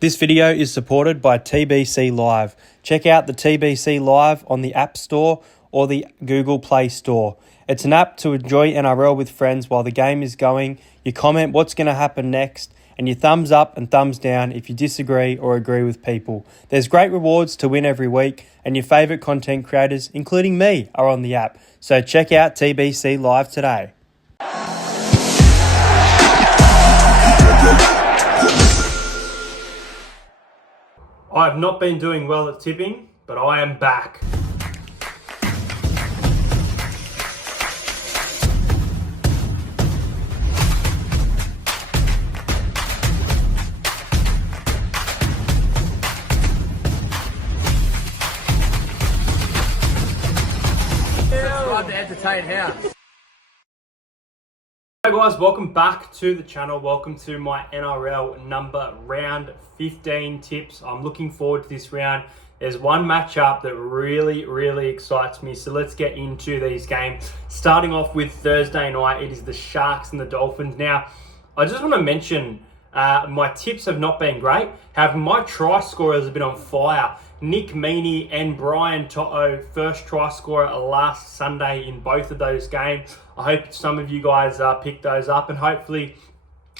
This video is supported by TBC Live. Check out the TBC Live on the App Store or the Google Play Store. It's an app to enjoy NRL with friends while the game is going. You comment what's going to happen next, and you thumbs up and thumbs down if you disagree or agree with people. There's great rewards to win every week, and your favourite content creators, including me, are on the app. So check out TBC Live today. I have not been doing well at tipping, but I am back. Subscribe to Entertain House. Hey guys, welcome back to the channel. Welcome to my NRL number round 15 tips. I'm looking forward to this round. There's one matchup that really excites me. So let's get into these games. Starting off with Thursday night, it is the Sharks and the Dolphins. Now, I just want to mention my tips have not been great. However, my try scorers have been on fire. Nick Meaney and Brian To'o, first try scorer last Sunday in both of those games. I hope some of you guys picked those up, and hopefully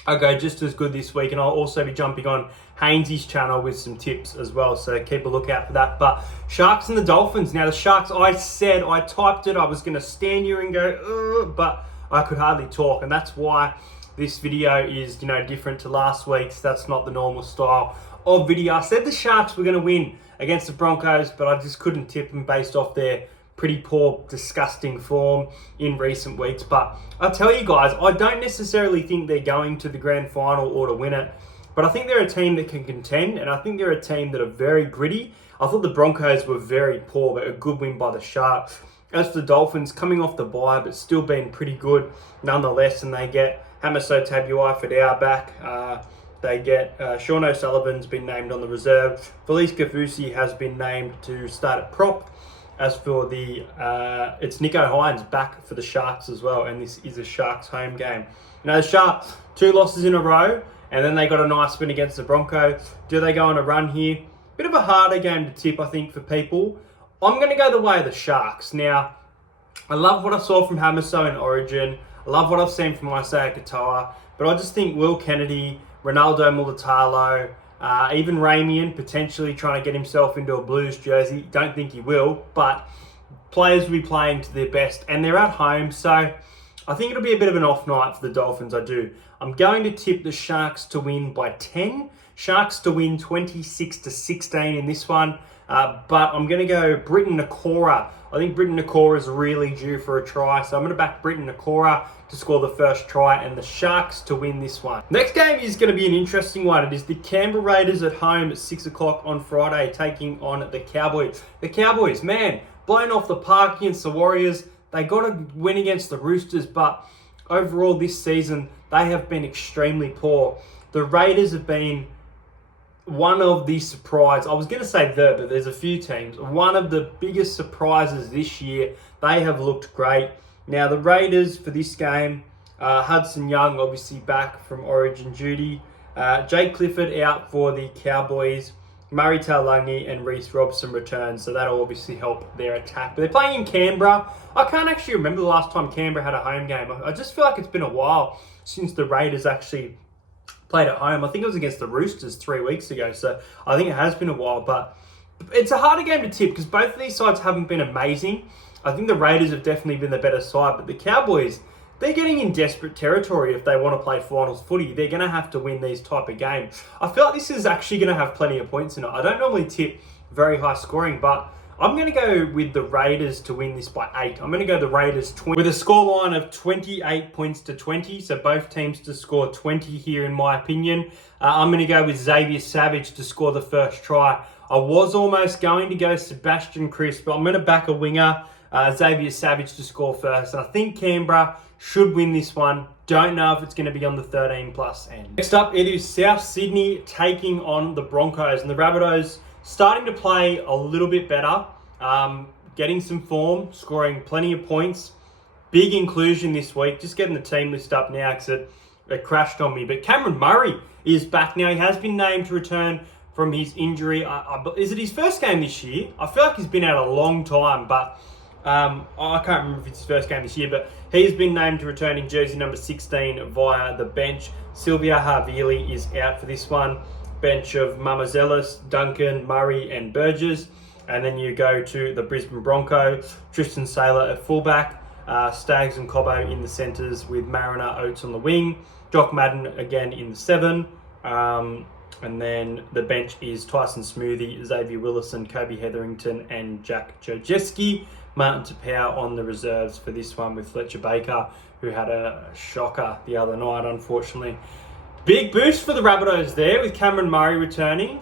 I go just as good this week. And I'll also be jumping on Hainsey's channel with some tips as well, so keep a lookout for that. But Sharks and the Dolphins. Now the Sharks, I typed it, I was going to stand here and go, but I could hardly talk, and that's why this video is, different to last week's. That's not the normal style of video. I said the Sharks were going to win against the Broncos, but I just couldn't tip them based off their pretty poor, disgusting form in recent weeks. But I'll tell you guys, I don't necessarily think they're going to the grand final or to win it, but I think they're a team that can contend, and I think they're a team that are very gritty. I thought the Broncos were very poor, but a good win by the Sharks. As for the Dolphins, coming off the bye, but still being pretty good nonetheless, and they get Hamiso Tabuai-Fidau back. They get Sean O'Sullivan's been named on the reserve. Felice Kafusi has been named to start at prop. As for the, it's Nico Hines back for the Sharks as well, and this is a Sharks home game. The Sharks, 2 losses in a row, and then they got a nice win against the Broncos. Do they go on a run here? Bit of a harder game to tip, I think, for people. I'm going to go the way of the Sharks. Now, I love what I saw from Hamiso in Origin. I love what I've seen from Isaiah Katoa, but I just think Will Kennedy, Ronaldo Mulitalo, even Ramian potentially trying to get himself into a Blues jersey. Don't think he will, but players will be playing to their best, and they're at home, so I think it'll be a bit of an off night for the Dolphins. I do. I'm going to tip the Sharks to win by 10. Sharks to win 26-16 in this one, but I'm going to go Briton Nakora. I think Briton Nakora is really due for a try, so I'm going to back Briton Nakora to score the first try and the Sharks to win this one. Next game is going to be an interesting one. It is the Canberra Raiders at home at 6 o'clock on Friday, taking on the Cowboys. The Cowboys, man, blown off the park against the Warriors. They got a win against the Roosters, but overall this season, they have been extremely poor. The Raiders have been one of the surprise, I was going to say but there's a few teams. One of the biggest surprises this year. They have looked great. Now the Raiders for this game, Hudson Young obviously back from Origin duty. Jake Clifford out for the Cowboys. Murray Taulagi and Reece Robson return, so that'll obviously help their attack. But they're playing in Canberra. I can't actually remember the last time Canberra had a home game. I just feel like it's been a while since the Raiders actually played at home. I think it was against the Roosters 3 weeks ago, so I think it has been a while. But it's a harder game to tip because both of these sides haven't been amazing. I think the Raiders have definitely been the better side, but the Cowboys, they're getting in desperate territory if they want to play finals footy. They're going to have to win these type of games. I feel like this is actually going to have plenty of points in it. I don't normally tip very high scoring, but I'm going to go with the Raiders to win this by 8. I'm going to go the Raiders 20 with a scoreline of 28 points to 20. So both teams to score 20 here, in my opinion. I'm going to go with Xavier Savage to score the first try. I was almost going to go Sebastian Kris, but I'm going to back a winger, Xavier Savage, to score first. And I think Canberra should win this one. Don't know if it's going to be on the 13+ end. Next up, it is South Sydney taking on the Broncos. And the Rabbitohs starting to play a little bit better, getting some form, scoring plenty of points. Big inclusion this week. Just getting the team list up now because it it crashed on me. But Cameron Murray is back now. He has been named to return from his injury. Is it his first game this year? I feel like he's been out a long time, but I can't remember if it's his first game this year, but he's been named to return in jersey number 16 via the bench. Sylvia Havili is out for this one. Bench of Mamazelis, Duncan, Murray and Burgess. And then you go to the Brisbane Broncos, Tristan Saylor at fullback, Staggs and Cobbo in the centres with Mariner, Oates on the wing, Jock Madden again in the 7. And then the bench is Tyson Smoothie, Xavier Willison, Kobe Hetherington and Jack Jojeski. Martin Tapau on the reserves for this one with Fletcher Baker, who had a shocker the other night, unfortunately. Big boost for the Rabbitohs there with Cameron Murray returning.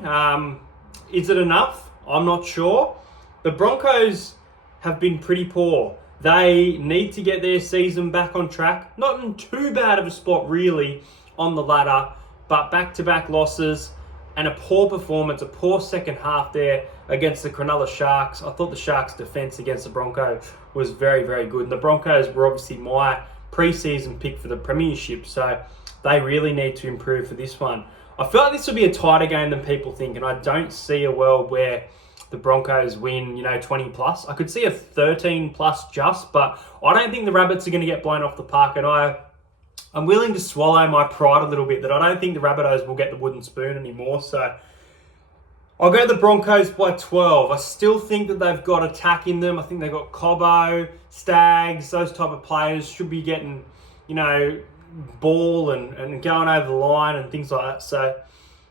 Is it enough? I'm not sure. The Broncos have been pretty poor. They need to get their season back on track. Not in too bad of a spot, really, on the ladder, but back-to-back losses and a poor performance, a poor second half there against the Cronulla Sharks. I thought the Sharks' defence against the Broncos was very, very good. And the Broncos were obviously my pre-season pick for the premiership, so they really need to improve for this one. I feel like this will be a tighter game than people think, and I don't see a world where the Broncos win, 20 plus. I could see a 13 plus just, but I don't think the Rabbits are going to get blown off the park, and I'm willing to swallow my pride a little bit that I don't think the Rabbitohs will get the wooden spoon anymore. So I'll go the Broncos by 12. I still think that they've got attack in them. I think they've got Cobbo, Staggs, those type of players should be getting, ball and going over the line and things like that. So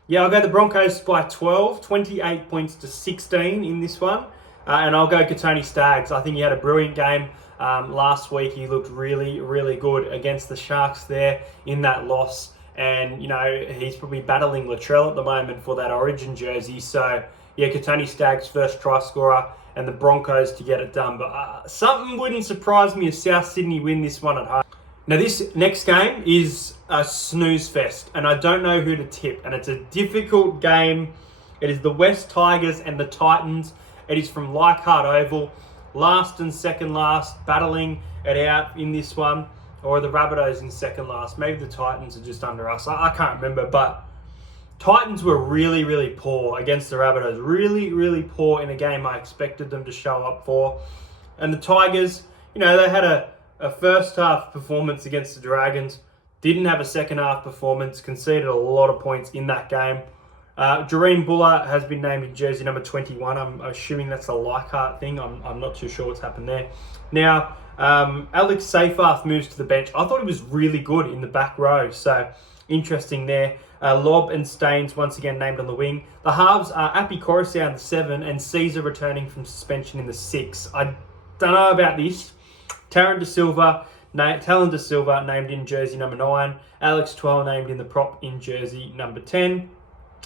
yeah, I'll go the Broncos by 12, 28 points to 16 in this one. And I'll go Katoni Staggs. I think he had a brilliant game last week. He looked really, really good against the Sharks there in that loss. And, he's probably battling Latrell at the moment for that Origin jersey. So, yeah, Katoni Staggs, first try scorer, and the Broncos to get it done. But something wouldn't surprise me if South Sydney win this one at home. Now, this next game is a snooze fest, and I don't know who to tip. And it's a difficult game. It is the West Tigers and the Titans. It is from Leichhardt Oval. Last and second last, battling it out in this one. Or the Rabbitohs in second last. Maybe the Titans are just under us. I can't remember, but Titans were really, really poor against the Rabbitohs. Really, really poor in a game I expected them to show up for. And the Tigers, they had a first half performance against the Dragons. Didn't have a second half performance. Conceded a lot of points in that game. Jareem Buller has been named in jersey number 21. I'm assuming that's a Leichhardt thing. I'm not too sure what's happened there. Now, Alex Seyfarth moves to the bench. I thought he was really good in the back row. So, interesting there. Lobb and Staines once again named on the wing. The halves are Appy Coruscant in the 7 and Caesar returning from suspension in the 6. I don't know about this. Talon De Silva named in jersey number 9. Alex Twell named in the prop in jersey number 10.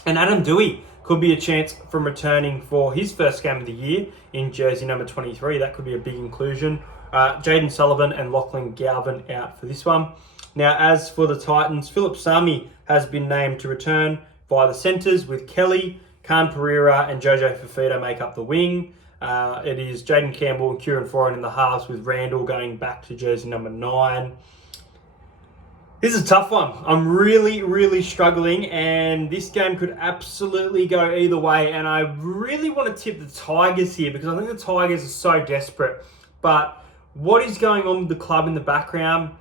And Adam Dewey could be a chance from returning for his first game of the year in jersey number 23. That could be a big inclusion. Jaden Sullivan and Lachlan Galvin out for this one. Now, as for the Titans, Philip Sami has been named to return via the centres with Kelly, Khan Pereira and Jojo Fafita make up the wing. It is Jaden Campbell and Kieran Foran in the halves with Randall going back to jersey number 9. This is a tough one. I'm really, really struggling, and this game could absolutely go either way. And I really want to tip the Tigers here because I think the Tigers are so desperate. But what is going on with the club in the background?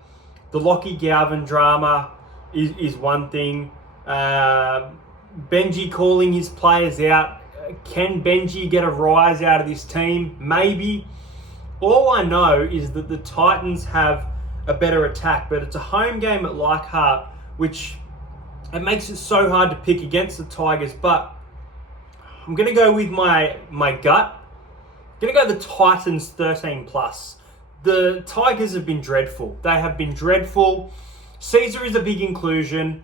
The Lockie Galvin drama is one thing. Benji calling his players out. Can Benji get a rise out of this team? Maybe. All I know is that the Titans have a better attack, but it's a home game at Leichhardt, which it makes it so hard to pick against the Tigers. But I'm going to go with my gut. I'm going to go the Titans 13 plus. The Tigers have been dreadful. They have been dreadful. Caesar is a big inclusion.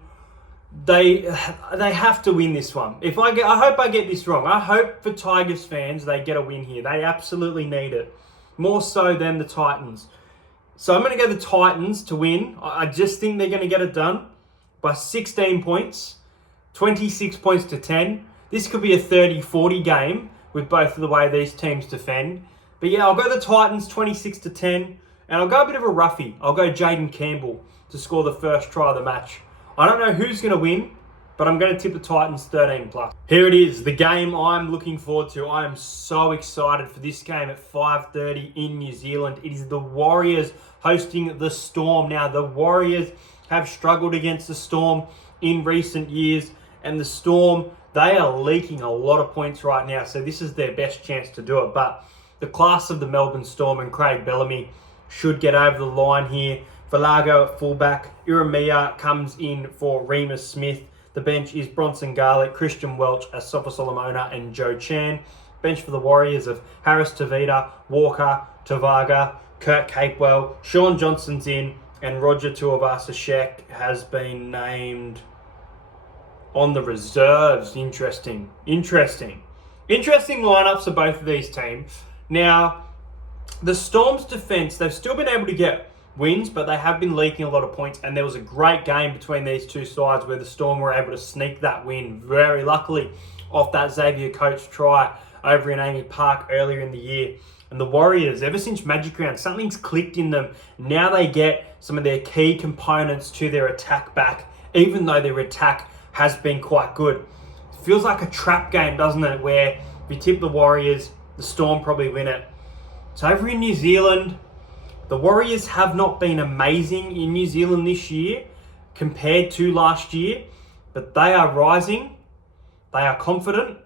They have to win this one. I hope I get this wrong. I hope for Tigers fans they get a win here. They absolutely need it. More so than the Titans. So I'm going to go the Titans to win. I just think they're going to get it done by 16 points, 26 points to 10. This could be a 30-40 game with both of the way these teams defend. But yeah, I'll go the Titans 26 to 10. And I'll go a bit of a roughie. I'll go Jaden Campbell. to score the first try of the match. I don't know who's going to win, but I'm going to tip the Titans 13 plus. Here it is, the game I'm looking forward to. I am so excited for this game at 5:30 in New Zealand. It is the Warriors hosting the Storm. Now, the Warriors have struggled against the Storm in recent years, and the Storm, they are leaking a lot of points right now, so this is their best chance to do it. But the class of the Melbourne Storm and Craig Bellamy should get over the line here. Valago at fullback, Iramia comes in for Remus Smith. The bench is Bronson Garlick, Christian Welch, Asafa Solomona, and Joe Chan. Bench for the Warriors of Harris Tavita, Walker, Tavaga, Kurt Capewell, Sean Johnson's in, and Roger Tuivasa-Sheck has been named on the reserves. Interesting lineups of both of these teams. Now, the Storm's defense, they've still been able to get wins, but they have been leaking a lot of points, and there was a great game between these two sides where the Storm were able to sneak that win very luckily off that Xavier Coates try over in Amy Park earlier in the year. And the Warriors, ever since Magic Round, something's clicked in them. Now they get some of their key components to their attack back, even though their attack has been quite good. It feels like a trap game, doesn't it, where if you tip the Warriors, the Storm probably win it. So over in New Zealand, the Warriors have not been amazing in New Zealand this year compared to last year, but they are rising, they are confident,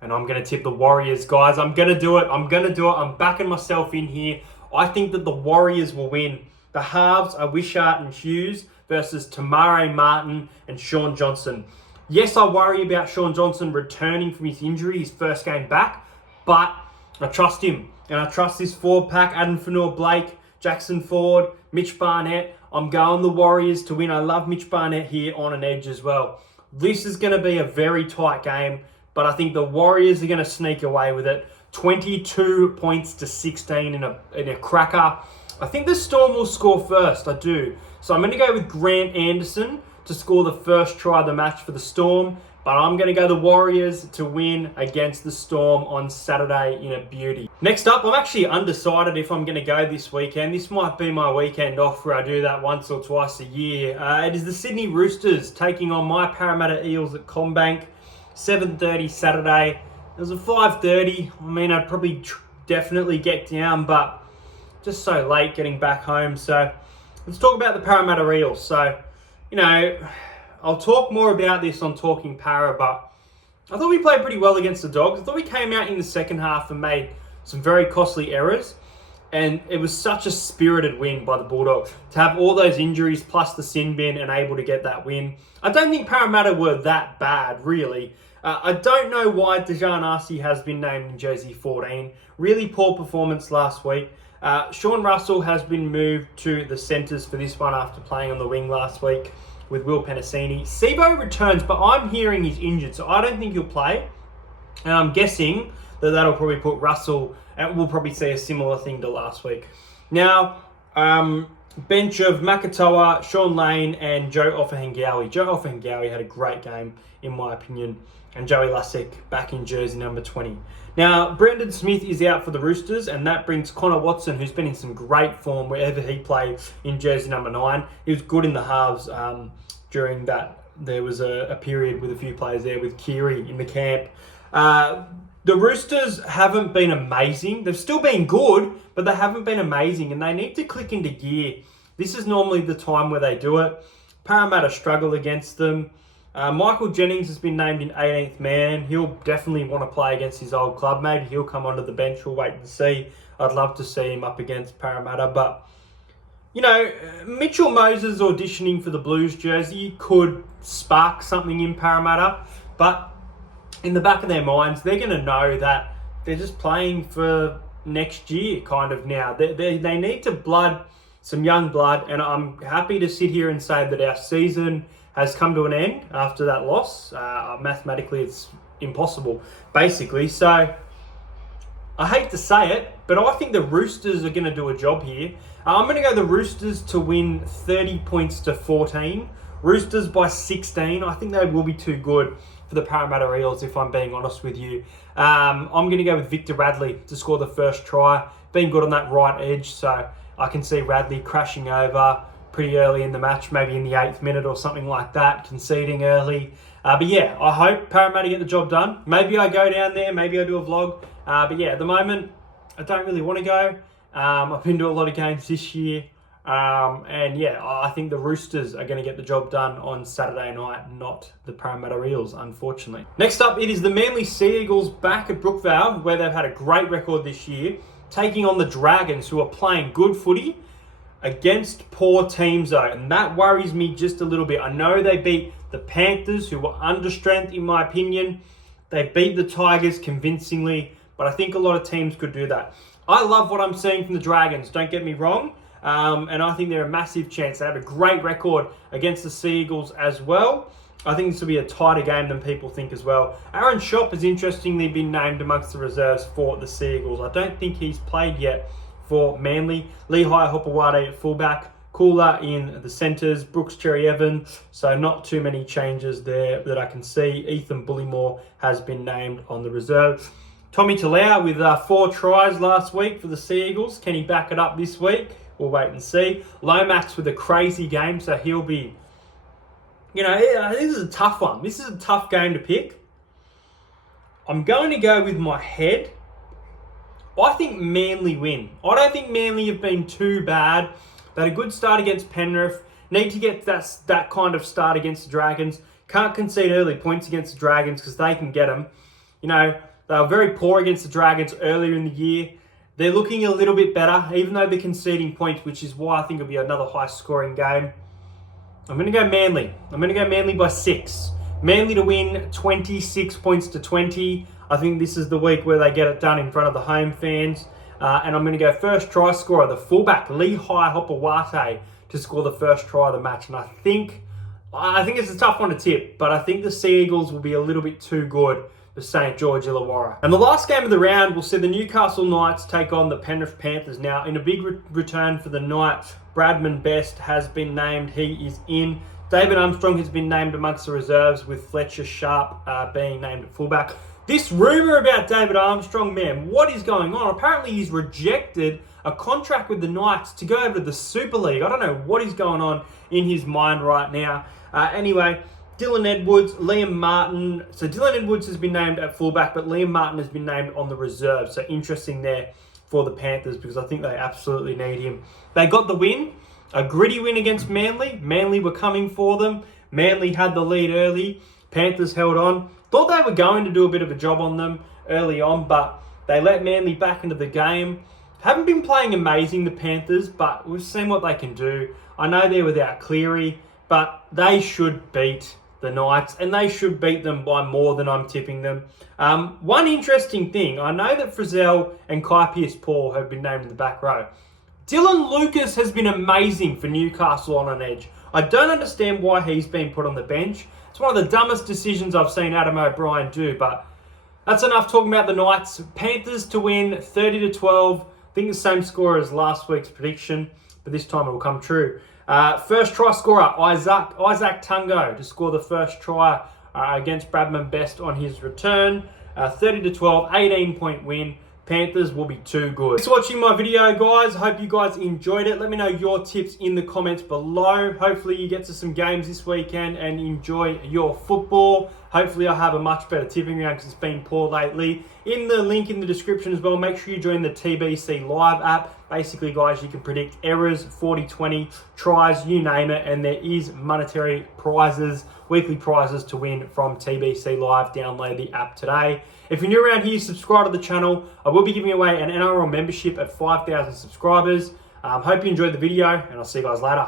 and I'm going to tip the Warriors, guys. I'm going to do it. I'm backing myself in here. I think that the Warriors will win. The halves are Wishart and Hughes versus Tamare Martin and Sean Johnson. Yes, I worry about Sean Johnson returning from his injury, his first game back, but I trust him. And I trust this forward pack, Adam Fanua-Blake, Jackson Ford, Mitch Barnett. I'm going the Warriors to win. I love Mitch Barnett here on an edge as well. This is going to be a very tight game, but I think the Warriors are going to sneak away with it. 22 points to 16 in a cracker. I think the Storm will score first, I do. So I'm going to go with Grant Anderson to score the first try of the match for the Storm. But I'm going to go the Warriors to win against the Storm on Saturday in a beauty. Next up, I'm actually undecided if I'm going to go this weekend. This might be my weekend off where I do that once or twice a year. It is the Sydney Roosters taking on my Parramatta Eels at CommBank. 7:30 Saturday. It was a 5:30. I mean, I'd probably definitely get down, but just so late getting back home. So let's talk about the Parramatta Eels. So, I'll talk more about this on Talking Para, but I thought we played pretty well against the Dogs. I thought we came out in the second half and made some very costly errors, and it was such a spirited win by the Bulldogs. To have all those injuries plus the sin bin and able to get that win. I don't think Parramatta were that bad, really. I don't know why Dejan Arce has been named in jersey 14. Really poor performance last week. Sean Russell has been moved to the centres for this one after playing on the wing last week with Will Penasini. Sebo returns, but I'm hearing he's injured, so I don't think he'll play. And I'm guessing that that'll probably put Russell, and we'll probably see a similar thing to last week. Now, bench of Makatoa, Sean Lane, and Joe Ofahengawi. Joe Ofahengawi had a great game, in my opinion, and Joey Lussick back in jersey number 20. Now, Brendan Smith is out for the Roosters, and that brings Connor Watson, who's been in some great form wherever he plays, in jersey number 9. He was good in the halves during that. There was a period with a few players there with Keary in the camp. The Roosters haven't been amazing. They've still been good, but they haven't been amazing, and they need to click into gear. This is normally the time where they do it. Parramatta struggle against them. Michael Jennings has been named in 18th man. He'll definitely want to play against his old club. Maybe he'll come onto the bench. We'll wait and see. I'd love to see him up against Parramatta. But, Mitchell Moses auditioning for the Blues jersey could spark something in Parramatta. But in the back of their minds, they're going to know that they're just playing for next year kind of now. They need to blood some young blood. And I'm happy to sit here and say that our season has come to an end after that loss. Mathematically, it's impossible, basically. So, I hate to say it, but I think the Roosters are going to do a job here. I'm going to go the Roosters to win 30 points to 14. Roosters by 16. I think they will be too good for the Parramatta Eels, if I'm being honest with you. I'm going to go with Victor Radley to score the first try. Being good on that right edge, so I can see Radley crashing over, pretty early in the match, maybe in the 8th minute or something like that, conceding early. But yeah, I hope Parramatta get the job done. Maybe I go down there, maybe I do a vlog. But yeah, at the moment, I don't really want to go. I've been to a lot of games this year. And yeah, I think the Roosters are going to get the job done on Saturday night, not the Parramatta Eels, unfortunately. Next up, it is the Manly Sea Eagles back at Brookvale, where they've had a great record this year, taking on the Dragons, who are playing good footy against poor teams though, and that worries me just a little bit. I know they beat the Panthers, who were under strength in my opinion. They beat the Tigers convincingly, but I think a lot of teams could do that. I love what I'm seeing from the Dragons, don't get me wrong. And I think they're a massive chance. They have a great record against the Sea Eagles as well. I think this will be a tighter game than people think as well. Aaron Schopp has interestingly been named amongst the reserves for the Sea Eagles. I don't think he's played yet for Manly. Lehigh Hopewade at fullback, Cooler in the centres, Brooks Cherry-Evans. So not too many changes there that I can see. Ethan Bullymore has been named on the reserve. Tommy Talau with 4 tries last week for the Sea Eagles. Can he back it up this week? We'll wait and see. Lomax with a crazy game, so he'll be... this is a tough one. This is a tough game to pick. I'm going to go with my head. I think Manly win. I don't think Manly have been too bad. They had a good start against Penrith. Need to get that kind of start against the Dragons. Can't concede early points against the Dragons because they can get them. They were very poor against the Dragons earlier in the year. They're looking a little bit better, even though they're conceding points, which is why I think it'll be another high-scoring game. I'm going to go Manly. I'm going to go Manly by 6. Manly to win 26 points to 20. I think this is the week where they get it done in front of the home fans. And I'm going to go first try scorer, the fullback, Lehigh Hopewade, to score the first try of the match. And I think it's a tough one to tip, but I think the Sea Eagles will be a little bit too good for St. George Illawarra. And the last game of the round will see the Newcastle Knights take on the Penrith Panthers. Now, in a big return for the Knights, Bradman Best has been named. He is in. David Armstrong has been named amongst the reserves, with Fletcher Sharp being named at fullback. This rumour about David Armstrong, man, what is going on? Apparently he's rejected a contract with the Knights to go over to the Super League. I don't know what is going on in his mind right now. Anyway, Dylan Edwards, Liam Martin. So Dylan Edwards has been named at fullback, but Liam Martin has been named on the reserve. So interesting there for the Panthers, because I think they absolutely need him. They got the win, a gritty win against Manly. Manly were coming for them. Manly had the lead early. Panthers held on. Thought they were going to do a bit of a job on them early on, but they let Manly back into the game. Haven't been playing amazing, the Panthers, but we've seen what they can do. I know they're without Cleary, but they should beat the Knights, and they should beat them by more than I'm tipping them. One interesting thing, I know that Frizzell and Kai Pearce-Paul have been named in the back row. Dylan Lucas has been amazing for Newcastle on an edge. I don't understand why he's been put on the bench. It's one of the dumbest decisions I've seen Adam O'Brien do, but that's enough talking about the Knights. Panthers to win 30-12. I think the same score as last week's prediction, but this time it will come true. First try scorer, Isaac Tungo, to score the first try against Bradman Best on his return. 30-12, 18-point win. Panthers will be too good. Thanks for watching my video, guys. Hope you guys enjoyed it. Let me know your tips in the comments below. Hopefully you get to some games this weekend and enjoy your football. Hopefully I'll have a much better tipping round because it's been poor lately. In the link in the description as well, make sure you join the TBC Live app. Basically, guys, you can predict errors, 40-20, tries, you name it, and there is monetary prizes, weekly prizes to win from TBC Live. Download the app today. If you're new around here, subscribe to the channel. I will be giving away an NRL membership at 5,000 subscribers. Hope you enjoyed the video, and I'll see you guys later.